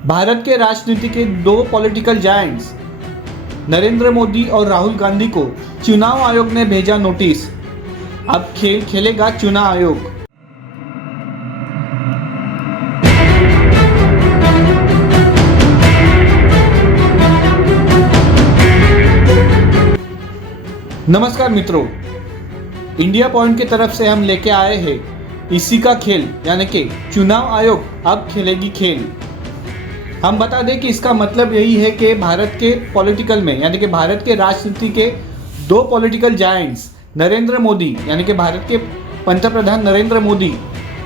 भारत के राजनीति के दो पॉलिटिकल जायंट्स नरेंद्र मोदी और राहुल गांधी को चुनाव आयोग ने भेजा नोटिस। अब खेल खेलेगा चुनाव आयोग। नमस्कार मित्रों, इंडिया पॉइंट की तरफ से हम लेके आए हैं इसी का खेल, यानी कि चुनाव आयोग अब खेलेगी खेल। हम बता दें कि इसका मतलब यही है कि भारत के पॉलिटिकल में, यानी कि भारत के राजनीति के दो पॉलिटिकल जायंट्स नरेंद्र मोदी, यानी कि भारत के पंतप्रधान नरेंद्र मोदी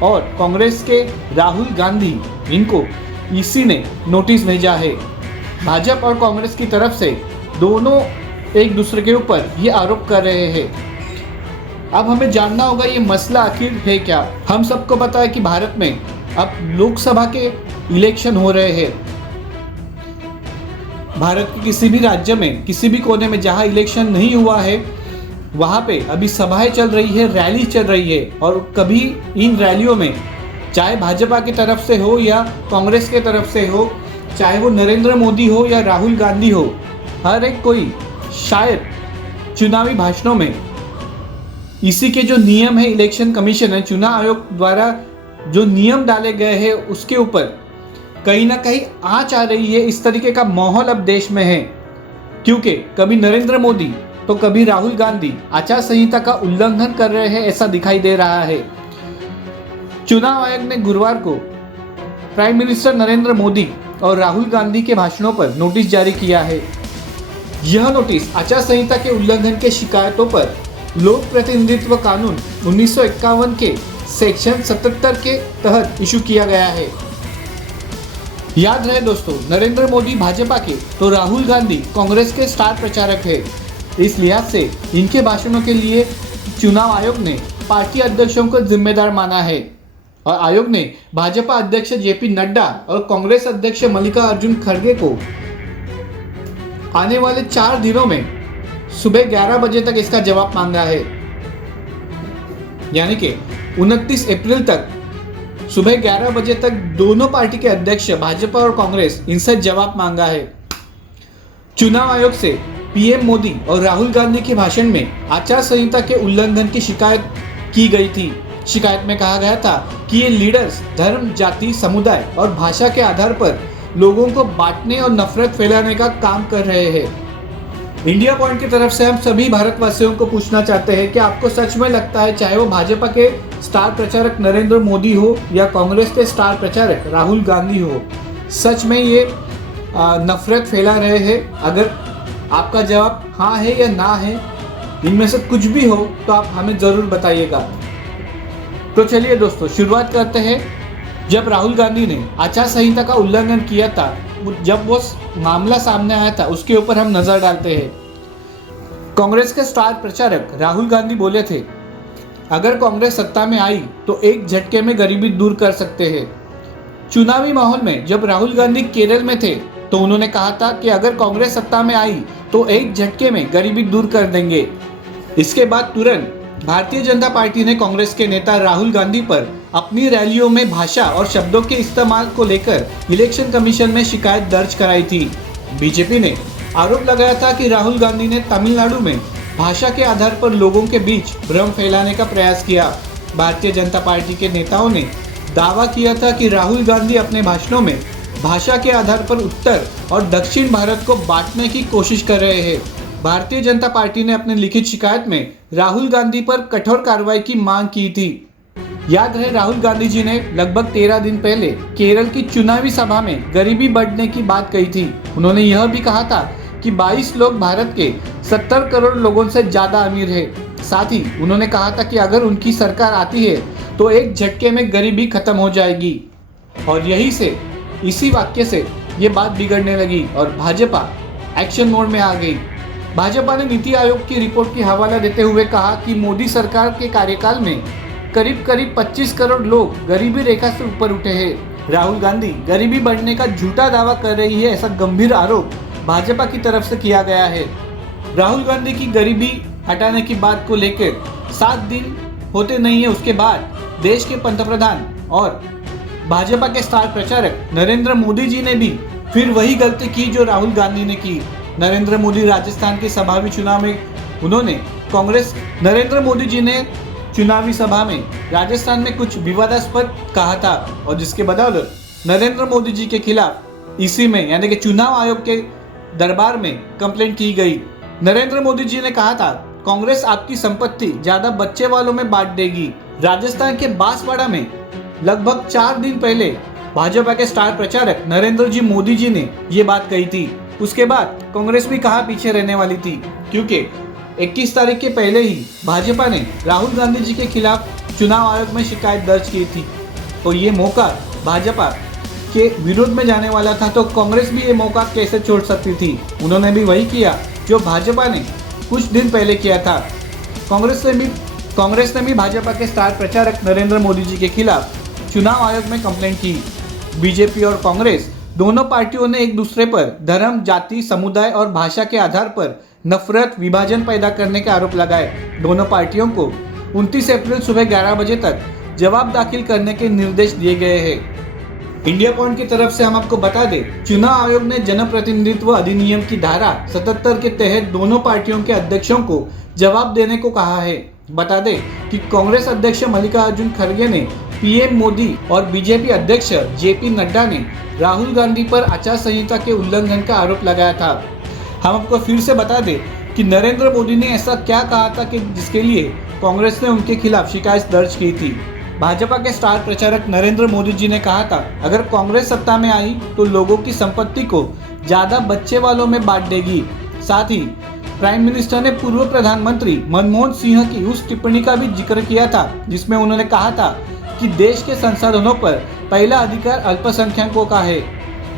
और कांग्रेस के राहुल गांधी, इनको इसी ने नोटिस भेजा है। भाजपा और कांग्रेस की तरफ से दोनों एक दूसरे के ऊपर ये आरोप कर रहे हैं। अब हमें जानना होगा ये मसला आखिर है क्या। हम सबको पता है कि भारत में अब लोकसभा के इलेक्शन हो रहे हैं। भारत के किसी भी राज्य में, किसी भी कोने में जहां इलेक्शन नहीं हुआ है, वहां पे अभी सभाएं चल रही है, रैली चल रही है। और कभी इन रैलियों में चाहे भाजपा की तरफ से हो या कांग्रेस के तरफ से हो, चाहे वो नरेंद्र मोदी हो या राहुल गांधी हो, हर एक कोई शायद चुनावी भाषणों में इसी के जो नियम है, इलेक्शन कमीशन है, चुनाव आयोग द्वारा जो नियम डाले गए हैं उसके ऊपर कहीं ना कहीं आंच आ रही है। इस तरीके का माहौल अब देश में है, क्योंकि कभी नरेंद्र मोदी तो कभी राहुल गांधी आचार संहिता का उल्लंघन कर रहे हैं, ऐसा दिखाई दे रहा है। चुनाव आयोग ने गुरुवार को प्राइम मिनिस्टर नरेंद्र मोदी और राहुल गांधी के भाषणों पर नोटिस जारी किया है। यह नोटिस आचार संहिता के उल्लंघन के शिकायतों पर लोक प्रतिनिधित्व कानून 1951 के सेक्शन 77 के तहत इशू किया गया है। याद रहे दोस्तों, नरेंद्र मोदी भाजपा के तो राहुल गांधी कांग्रेस के स्टार प्रचारक है। इस लिहाज से इनके भाषणों के लिए चुनाव आयोग ने पार्टी अध्यक्षों को जिम्मेदार माना है और आयोग ने भाजपा अध्यक्ष जेपी नड्डा और कांग्रेस अध्यक्ष मल्लिकार्जुन खड़गे को आने वाले 4 दिनों में सुबह 11 बजे तक इसका जवाब मांगा है। यानी कि 29 अप्रैल तक सुबह 11 बजे तक दोनों पार्टी के अध्यक्ष भाजपा और कांग्रेस इनसे जवाब मांगा है। चुनाव आयोग से पीएम मोदी और राहुल गांधी के भाषण में आचार संहिता के उल्लंघन की शिकायत की गई थी। शिकायत में कहा गया था कि ये लीडर्स धर्म, जाति, समुदाय और भाषा के आधार पर लोगों को बांटने और नफरत फैलाने का काम कर रहे हैं। इंडिया पॉइंट की तरफ से हम सभी भारतवासियों को पूछना चाहते हैं कि आपको सच में लगता है, चाहे वो भाजपा के स्टार प्रचारक नरेंद्र मोदी हो या कांग्रेस के स्टार प्रचारक राहुल गांधी हो, सच में ये नफरत फैला रहे हैं? अगर आपका जवाब हाँ है या ना है, इनमें से कुछ भी हो तो आप हमें ज़रूर बताइएगा। तो चलिए दोस्तों, शुरुआत करते हैं। जब राहुल गांधी ने आचार संहिता का उल्लंघन किया था, जब वो मामला सामने आया था, उसके ऊपर हम नजर डालते हैं। कांग्रेस के स्टार प्रचारक राहुल गांधी बोले थे, अगर कांग्रेस सत्ता में आई तो एक झटके में गरीबी दूर कर सकते हैं। चुनावी माहौल में जब राहुल गांधी केरल में थे तो उन्होंने कहा था कि अगर कांग्रेस सत्ता में आई तो एक झटके में गरीबी दूर कर देंगे। इसके बाद तुरंत भारतीय जनता पार्टी ने कांग्रेस के नेता राहुल गांधी पर अपनी रैलियों में भाषा और शब्दों के इस्तेमाल को लेकर इलेक्शन कमीशन में शिकायत दर्ज कराई थी। बीजेपी ने आरोप लगाया था कि राहुल गांधी ने तमिलनाडु में भाषा के आधार पर लोगों के बीच भ्रम फैलाने का प्रयास किया। भारतीय जनता पार्टी के नेताओं ने दावा किया था कि राहुल गांधी अपने भाषणों में भाषा के आधार पर उत्तर और दक्षिण भारत को बांटने की कोशिश कर रहे हैं। भारतीय जनता पार्टी ने अपनी लिखित शिकायत में राहुल गांधी पर कठोर कार्रवाई की मांग की थी। याद रहे, राहुल गांधी जी ने लगभग 13 दिन पहले केरल की चुनावी सभा में गरीबी बढ़ने की बात कही थी। उन्होंने यह भी कहा था कि 22 लोग भारत के 70 करोड़ लोगों से ज्यादा अमीर है। साथ ही उन्होंने कहा था कि अगर उनकी सरकार आती है तो एक झटके में गरीबी खत्म हो जाएगी। और इसी वाक्य से ये बात बिगड़ने लगी और भाजपा एक्शन मोड में आ गई। भाजपा ने नीति आयोग की रिपोर्ट की हवाला देते हुए कहा कि मोदी सरकार के कार्यकाल में करीब 25 करोड़ लोग गरीबी रेखा से ऊपर उठे हैं। राहुल गांधी गरीबी बढ़ने का झूठा दावा कर रही है, ऐसा गंभीर आरोप भाजपा की तरफ से किया गया है। राहुल गांधी की गरीबी हटाने की बात को लेकर 7 दिन होते नहीं है उसके बाद देश के पंतप्रधान और भाजपा के स्टार प्रचारक नरेंद्र मोदी जी ने भी फिर वही गलती की जो राहुल गांधी ने की। नरेंद्र मोदी राजस्थान के संभावित चुनाव में नरेंद्र मोदी जी ने चुनावी सभा में राजस्थान में कुछ विवादास्पद कहा था और जिसके बदौलत नरेंद्र मोदी जी के खिलाफ इसी में यानी कि चुनाव आयोग के दरबार में कंप्लेंट की गई। नरेंद्र मोदी जी ने कहा था, कांग्रेस आपकी संपत्ति ज्यादा बच्चे वालों में बांट देगी। राजस्थान के बांसवाड़ा में लगभग 4 दिन पहले भाजपा के स्टार प्रचारक नरेंद्र जी मोदी जी ने ये बात कही थी। उसके बाद कांग्रेस भी कहाँ पीछे रहने वाली थी, क्योंकि 21 तारीख के पहले ही भाजपा ने राहुल गांधी जी के खिलाफ चुनाव आयोग में शिकायत दर्ज की थी। तो ये मौका भाजपा के विरोध में जाने वाला था, तो कांग्रेस भी ये मौका कैसे छोड़ सकती थी। उन्होंने भी वही किया जो भाजपा ने कुछ दिन पहले किया था। कांग्रेस ने भी भाजपा के स्टार प्रचारक नरेंद्र मोदी जी के खिलाफ चुनाव आयोग में कंप्लेंट की। बीजेपी और कांग्रेस दोनों पार्टियों ने एक दूसरे पर धर्म, जाति, समुदाय और भाषा के आधार पर नफरत, विभाजन पैदा करने के आरोप लगाए। दोनों पार्टियों को 29 अप्रैल सुबह 11 बजे तक जवाब दाखिल करने के निर्देश दिए गए हैं। इंडिया पॉइंट की तरफ से हम आपको बता दें, चुनाव आयोग ने जनप्रतिनिधित्व अधिनियम की धारा 77 के तहत दोनों पार्टियों के अध्यक्षों को जवाब देने को कहा है। बता दें कि कांग्रेस अध्यक्ष मल्लिकार्जुन खड़गे ने पीएम मोदी और बीजेपी अध्यक्ष जेपी नड्डा ने राहुल गांधी पर आचार संहिता के उल्लंघन का आरोप लगाया था। हम आपको फिर से बता दें कि नरेंद्र मोदी ने ऐसा क्या कहा था कि जिसके लिए कांग्रेस ने उनके खिलाफ शिकायत दर्ज की थी। भाजपा के स्टार प्रचारक नरेंद्र मोदी जी ने कहा था, अगर कांग्रेस सत्ता में आई तो लोगों की संपत्ति को ज्यादा बच्चे वालों में बांट देगी। साथ ही प्राइम मिनिस्टर ने पूर्व प्रधानमंत्री मनमोहन सिंह की उस टिप्पणी का भी जिक्र किया था जिसमें उन्होंने कहा था कि देश के संसाधनों पर पहला अधिकार अल्पसंख्यकों का है।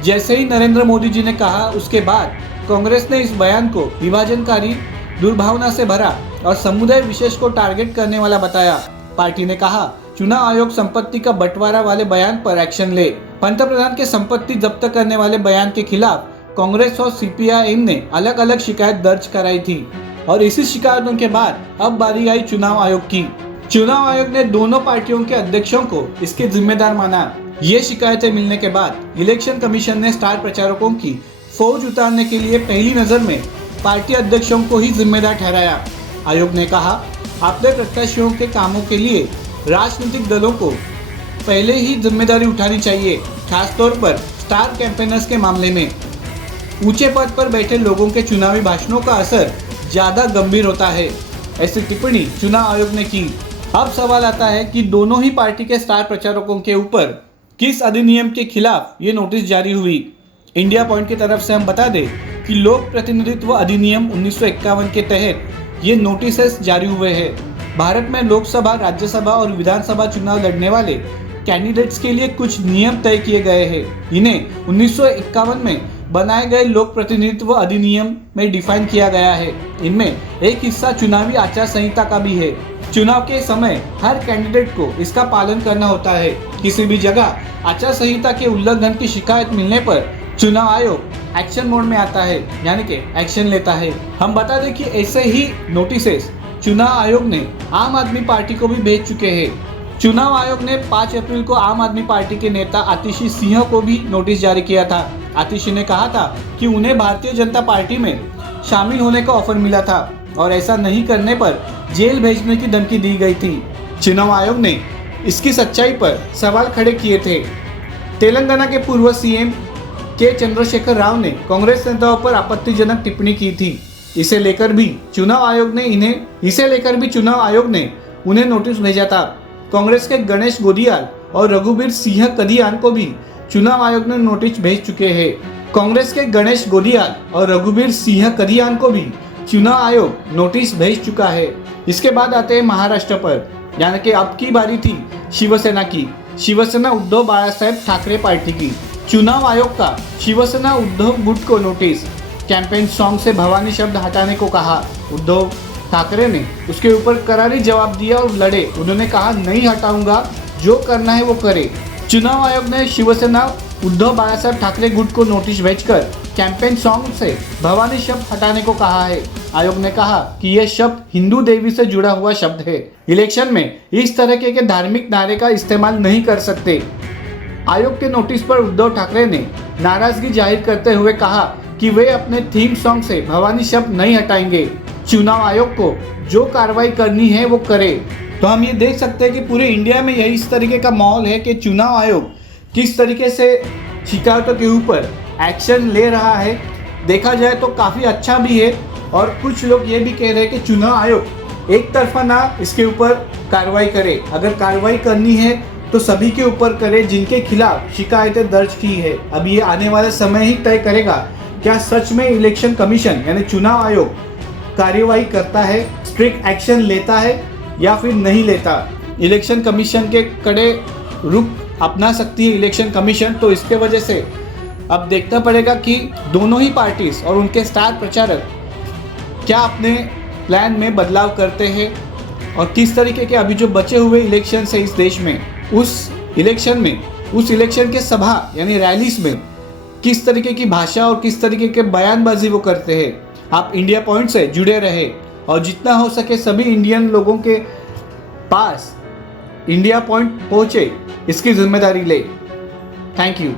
जैसे ही नरेंद्र मोदी जी ने कहा, उसके बाद कांग्रेस ने इस बयान को विभाजनकारी, दुर्भावना से भरा और समुदाय विशेष को टारगेट करने वाला बताया। पार्टी ने कहा, चुनाव आयोग संपत्ति का बंटवारा वाले बयान पर एक्शन ले। पंतप्रधान के संपत्ति जब्त करने वाले बयान के खिलाफ कांग्रेस और सीपीआईएम ने अलग अलग शिकायत दर्ज कराई थी और इसी शिकायतों के बाद अब बारी आई चुनाव आयोग की। चुनाव आयोग ने दोनों पार्टियों के अध्यक्षों को इसके जिम्मेदार माना। ये शिकायतें मिलने के बाद इलेक्शन कमीशन ने स्टार प्रचारकों की फौज उतारने के लिए पहली नजर में पार्टी अध्यक्षों को ही जिम्मेदार ठहराया। आयोग ने कहा, अपने प्रत्याशियों के कामों के लिए राजनीतिक दलों को पहले ही जिम्मेदारी उठानी चाहिए, खासतौर पर स्टार कैंपेनर्स के मामले में। ऊंचे पद पर बैठे लोगों के चुनावी भाषणों का असर ज्यादा गंभीर होता है, ऐसी टिप्पणी चुनाव आयोग ने की। अब सवाल आता है कि दोनों ही पार्टी के स्टार प्रचारकों के ऊपर किस अधिनियम के खिलाफ ये नोटिस जारी हुई। इंडिया पॉइंट की तरफ से हम बता दें कि लोक प्रतिनिधित्व अधिनियम 1951 के तहत ये नोटिस जारी हुए हैं। भारत में लोकसभा, राज्यसभा और विधानसभा चुनाव लड़ने वाले कैंडिडेट्स के लिए कुछ नियम तय किए गए हैं। इन्हें 1951 में बनाए गए लोक प्रतिनिधित्व अधिनियम में डिफाइन किया गया है। इनमें एक हिस्सा चुनावी आचार संहिता का भी है। चुनाव के समय हर कैंडिडेट को इसका पालन करना होता है। किसी भी जगह आचार संहिता के उल्लंघन की शिकायत मिलने पर चुनाव आयोग एक्शन मोड में आता है, यानी कि एक्शन लेता है। हम बता दें कि ऐसे ही नोटिसेस चुनाव आयोग ने आम आदमी पार्टी को भी भेज चुके हैं। चुनाव आयोग ने 5 अप्रैल को आम आदमी पार्टी के नेता आतिशी सिंह को भी नोटिस जारी किया था। आतिशी ने कहा था कि उन्हें भारतीय जनता पार्टी में शामिल होने का ऑफर मिला था और ऐसा नहीं करने पर जेल भेजने की धमकी दी गई थी। चुनाव आयोग ने इसकी सच्चाई पर सवाल खड़े किए थे। तेलंगाना के पूर्व सीएम के चंद्रशेखर राव ने कांग्रेस नेताओं पर आपत्तिजनक टिप्पणी की थी। इसे लेकर भी चुनाव आयोग ने उन्हें नोटिस भेजा था। कांग्रेस के गणेश गोदियाल और रघुबीर सिंह कदियान को भी चुनाव आयोग ने नोटिस भेज चुके हैं। कांग्रेस के गणेश गोदियाल और रघुबीर सिंह कदियान को भी चुनाव आयोग नोटिस भेज चुका है। इसके बाद आते हैं महाराष्ट्र पर, यानी कि अब की बारी थी शिवसेना की। शिवसेना उद्धव बाळासाहेब ठाकरे पार्टी की। चुनाव आयोग का शिवसेना उद्धव गुट को नोटिस। कैंपेन सॉन्ग से भवानी शब्द हटाने को कहा। उद्धव ठाकरे ने उसके ऊपर करारी जवाब दिया और लड़े। उन्होंने कहा, नहीं हटाऊंगा, जो करना है वो करे। चुनाव आयोग ने शिवसेना उद्धव बाळासाहेब ठाकरे गुट को नोटिस भेजकर कैंपेन सॉन्ग से भवानी शब्द हटाने को कहा है। आयोग ने कहा कि यह शब्द हिंदू देवी से जुड़ा हुआ शब्द है। इलेक्शन में इस तरह के धार्मिक नारे का इस्तेमाल नहीं कर सकते। आयोग के नोटिस पर उद्धव ठाकरे ने नाराजगी जाहिर करते हुए कहा कि वे अपने थीम सॉन्ग से भवानी शब्द नहीं हटाएंगे। चुनाव आयोग को जो कार्रवाई करनी है वो करे। तो हम ये देख सकते हैं कि पूरे इंडिया में यही इस तरीके का माहौल है कि चुनाव आयोग किस तरीके से शिकायतों के ऊपर एक्शन ले रहा है। देखा जाए तो काफ़ी अच्छा भी है और कुछ लोग ये भी कह रहे हैं कि चुनाव आयोग एक तरफा ना इसके ऊपर कार्रवाई करे। अगर कार्रवाई करनी है तो सभी के ऊपर करे जिनके खिलाफ शिकायतें दर्ज की है। अब ये आने वाले समय ही तय करेगा क्या सच में इलेक्शन कमीशन यानी चुनाव आयोग कार्यवाही करता है, स्ट्रिक्ट एक्शन लेता है या फिर नहीं लेता। इलेक्शन कमीशन के कड़े रुख अपना सकती है इलेक्शन कमीशन। तो इसके वजह से अब देखना पड़ेगा कि दोनों ही पार्टीज और उनके स्टार प्रचारक क्या अपने प्लान में बदलाव करते हैं और किस तरीके के अभी जो बचे हुए इलेक्शन है इस देश में उस इलेक्शन के सभा यानी रैलीज में किस तरीके की भाषा और किस तरीके के बयानबाजी वो करते हैं। आप इंडिया पॉइंट से जुड़े रहे और जितना हो सके सभी इंडियन लोगों के पास इंडिया पॉइंट पहुँचे इसकी जिम्मेदारी ले। Thank you.